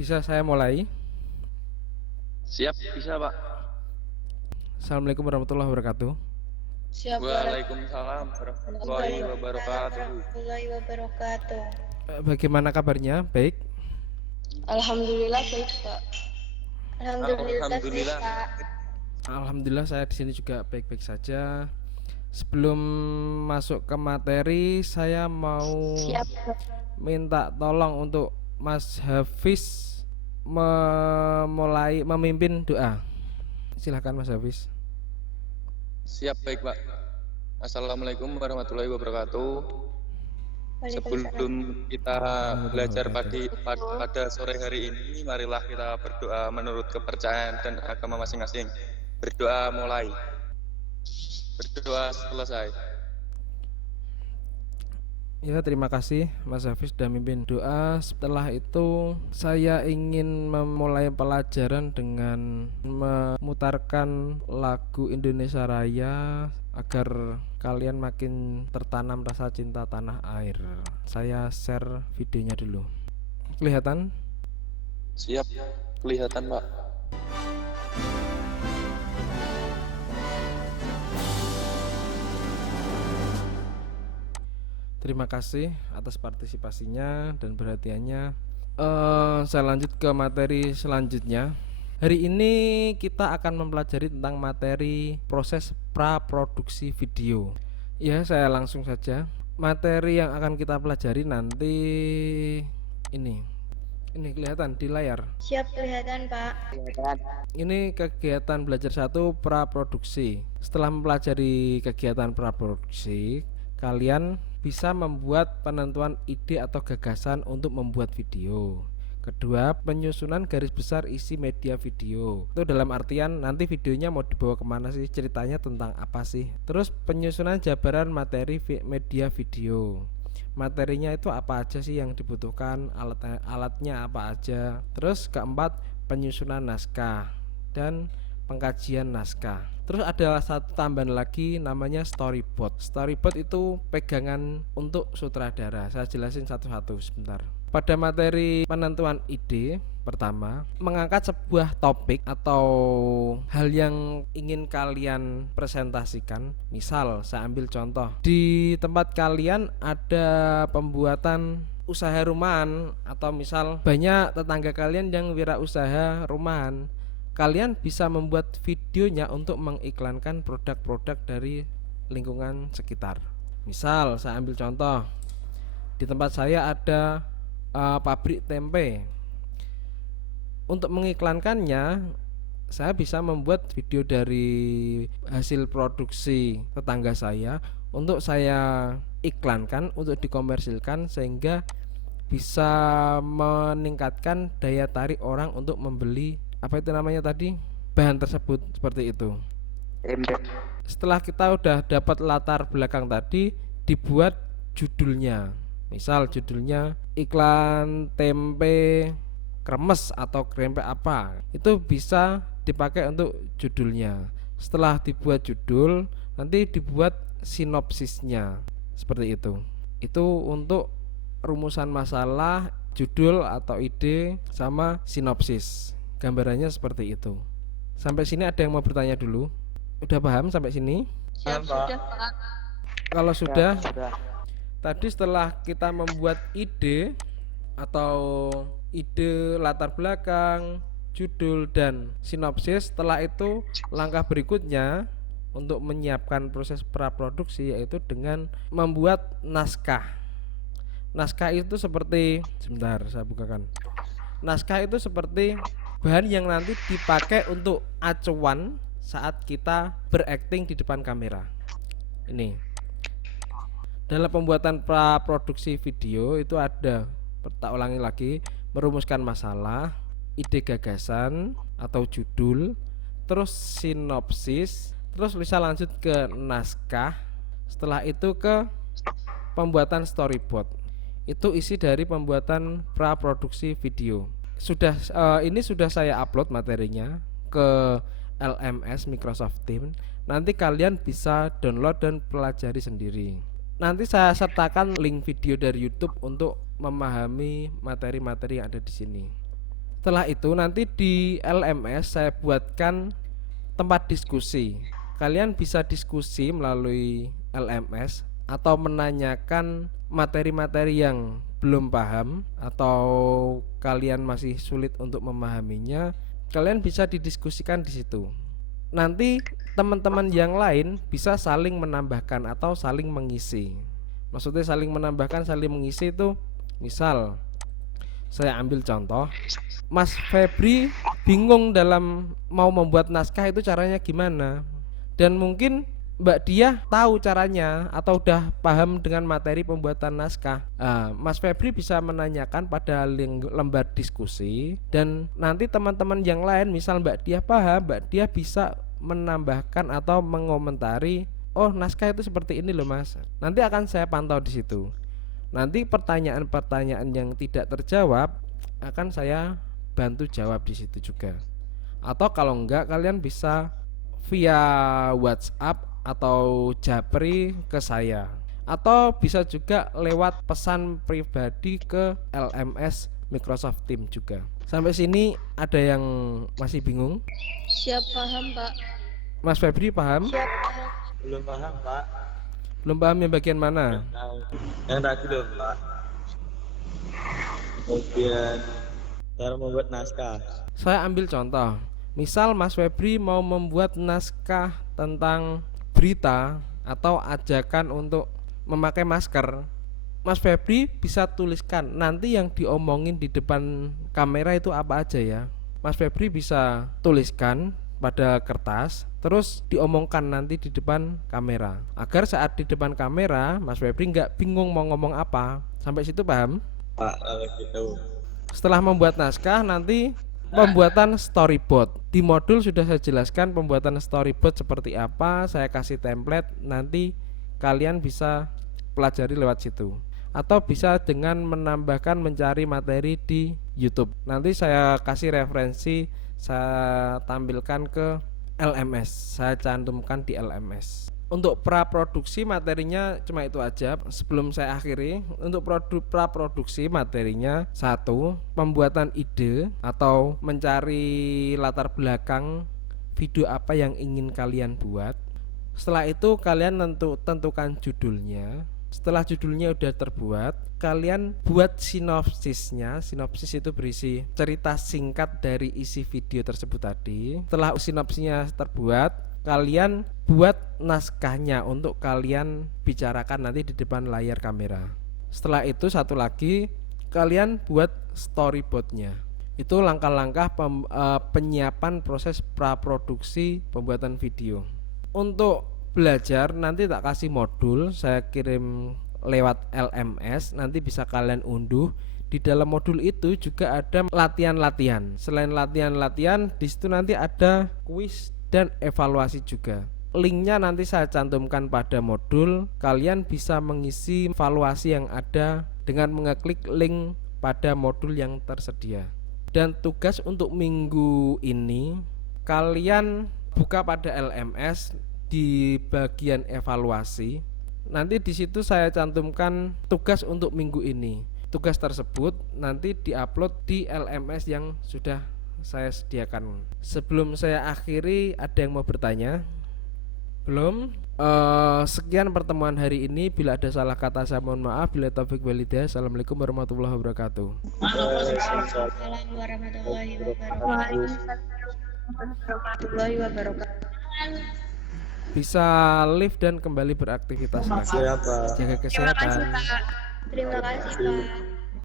Bisa saya mulai? Siap, bisa Pak. Assalamualaikum warahmatullahi wabarakatuh. Siap, Waalaikumsalam warahmatullahi wabarakatuh. warahmatullahi wabarakatuh. Bagaimana kabarnya? Baik. Alhamdulillah baik, Pak. Alhamdulillah baik, Alhamdulillah. Pak. Alhamdulillah saya di sini juga baik-baik saja. Sebelum masuk ke materi, saya mau Siap, Pak. minta tolong untuk Mas Hafiz memulai memimpin doa. Silahkan Mas Hafiz. Siap, baik Pak. Assalamualaikum warahmatullahi wabarakatuh. Sebelum kita belajar pada sore hari ini, marilah kita berdoa menurut kepercayaan dan agama masing-masing. Berdoa mulai. Berdoa selesai. Ya, terima kasih Mas Hafiz sudah mimpin doa. Setelah itu saya ingin memulai pelajaran dengan memutarkan lagu Indonesia Raya agar kalian makin tertanam rasa cinta tanah air. Saya share videonya dulu. Kelihatan? Siap, kelihatan Pak. Terima kasih atas partisipasinya dan perhatiannya. Saya lanjut ke materi selanjutnya. Hari ini kita akan mempelajari tentang materi proses praproduksi video. Ya, saya langsung saja. Materi yang akan kita pelajari nanti ini kelihatan di layar. Siap, kelihatan, Pak. Ini kegiatan belajar 1 praproduksi. Setelah mempelajari kegiatan praproduksi, kalian bisa membuat penentuan ide atau gagasan untuk membuat video. Kedua, penyusunan garis besar isi media video. Itu dalam artian nanti videonya mau dibawa kemana sih, ceritanya tentang apa sih. Terus penyusunan jabaran materi media video. Materinya itu apa aja sih yang dibutuhkan, alatnya apa aja. Terus keempat, penyusunan naskah dan pengkajian naskah. Terus ada satu tambahan lagi namanya storyboard. Storyboard itu pegangan untuk sutradara. Saya jelasin satu-satu sebentar. Pada materi penentuan ide, pertama, mengangkat sebuah topik atau hal yang ingin kalian presentasikan. Misal, saya ambil contoh. Di tempat kalian ada pembuatan usaha rumahan, atau misal banyak tetangga kalian yang wirausaha rumahan. Kalian bisa membuat videonya untuk mengiklankan produk-produk dari lingkungan sekitar. Misal saya ambil contoh, di tempat saya ada pabrik tempe. Untuk mengiklankannya, saya bisa membuat video dari hasil produksi tetangga saya untuk saya iklankan, untuk dikomersilkan, sehingga bisa meningkatkan daya tarik orang untuk membeli apa itu namanya tadi, bahan tersebut, seperti itu. Setelah kita udah dapat latar belakang tadi, dibuat judulnya. Misal judulnya iklan tempe kremes atau krempek apa, itu bisa dipakai untuk judulnya. Setelah dibuat judul, nanti dibuat sinopsisnya, seperti itu. Itu untuk rumusan masalah, judul atau ide sama sinopsis. Gambarannya seperti itu. Sampai sini ada yang mau bertanya dulu? Udah paham sampai sini? Siap, sudah, Pak. Kalau sudah, tadi setelah kita membuat ide atau ide latar belakang, judul dan sinopsis, setelah itu langkah berikutnya untuk menyiapkan proses praproduksi yaitu dengan membuat naskah. Naskah itu seperti, sebentar saya bukakan. Naskah itu seperti bahan yang nanti dipakai untuk acuan saat kita berakting di depan kamera. Ini dalam pembuatan praproduksi video itu ada, tak ulangi lagi, merumuskan masalah, ide gagasan atau judul, terus sinopsis, terus bisa lanjut ke naskah. Setelah itu ke pembuatan storyboard. Itu isi dari pembuatan praproduksi video. Ini sudah saya upload materinya ke LMS Microsoft Teams. Nanti kalian bisa download dan pelajari sendiri. Nanti saya sertakan link video dari YouTube untuk memahami materi-materi yang ada di sini. Setelah itu nanti di LMS saya buatkan tempat diskusi. Kalian bisa diskusi melalui LMS atau menanyakan materi-materi yang belum paham atau kalian masih sulit untuk memahaminya. Kalian bisa didiskusikan di situ. Nanti teman-teman yang lain bisa saling menambahkan atau saling mengisi. Maksudnya saling menambahkan, saling mengisi itu misal saya ambil contoh, Mas Febri bingung dalam mau membuat naskah itu caranya gimana. Dan mungkin Mbak Diah tahu caranya atau udah paham dengan materi pembuatan naskah. Mas Febri bisa menanyakan pada lembar diskusi dan nanti teman-teman yang lain, misal Mbak Diah paham, Mbak Diah bisa menambahkan atau mengomentari, oh naskah itu seperti ini loh Mas. Nanti akan saya pantau di situ. Nanti pertanyaan-pertanyaan yang tidak terjawab akan saya bantu jawab di situ juga. Atau kalau enggak, kalian bisa via WhatsApp atau Japri ke saya. Atau bisa juga lewat pesan pribadi ke LMS Microsoft Teams juga. Sampai sini ada yang masih bingung? Siap paham, Pak. Mas Febri paham? Siap paham. Belum paham, Pak. Belum paham yang bagian mana? Yang tadi loh, Pak. Kemudian cara membuat naskah. Saya ambil contoh. Misal Mas Febri mau membuat naskah tentang berita atau ajakan untuk memakai masker. Mas Febri bisa tuliskan nanti yang diomongin di depan kamera itu apa aja ya. Mas Febri bisa tuliskan pada kertas, terus diomongkan nanti di depan kamera, agar saat di depan kamera Mas Febri nggak bingung mau ngomong apa. Sampai situ paham? Pak, kalau gitu. Setelah membuat naskah, nanti pembuatan storyboard. Di modul sudah saya jelaskan pembuatan storyboard seperti apa. Saya kasih template, nanti kalian bisa pelajari lewat situ. Atau bisa dengan menambahkan mencari materi di YouTube. Nanti saya kasih referensi, saya tampilkan ke LMS, saya cantumkan di LMS. Untuk praproduksi materinya cuma itu aja. Sebelum saya akhiri, untuk praproduksi materinya: 1. Pembuatan ide atau mencari latar belakang video apa yang ingin kalian buat. Setelah itu kalian tentukan judulnya. Setelah judulnya udah terbuat, kalian buat sinopsisnya. Sinopsis itu berisi cerita singkat dari isi video tersebut tadi. Setelah sinopsisnya terbuat, kalian buat naskahnya untuk kalian bicarakan nanti di depan layar kamera. Setelah itu satu lagi, kalian buat storyboardnya. Itu langkah-langkah penyiapan proses praproduksi pembuatan video. Untuk belajar nanti tak kasih modul, saya kirim lewat LMS, nanti bisa kalian unduh. Di dalam modul itu juga ada latihan-latihan. Selain latihan-latihan, di situ nanti ada kuis dan evaluasi juga. Linknya nanti saya cantumkan pada modul. Kalian bisa mengisi evaluasi yang ada dengan mengeklik link pada modul yang tersedia. Dan tugas untuk minggu ini, kalian buka pada LMS di bagian evaluasi. Nanti di situ saya cantumkan tugas untuk minggu ini. Tugas tersebut nanti diupload di LMS yang sudah saya sediakan. Sebelum saya akhiri, ada yang mau bertanya? Belum? Sekian pertemuan hari ini. Bila ada salah kata saya mohon maaf. Bila taufik wal hidayah. Assalamualaikum warahmatullahi wabarakatuh. Waalaikumsalam warahmatullahi wabarakatuh. Bisa live dan kembali beraktivitas lagi. Siapa? Jaga kesehatan. Terima kasih, Pak.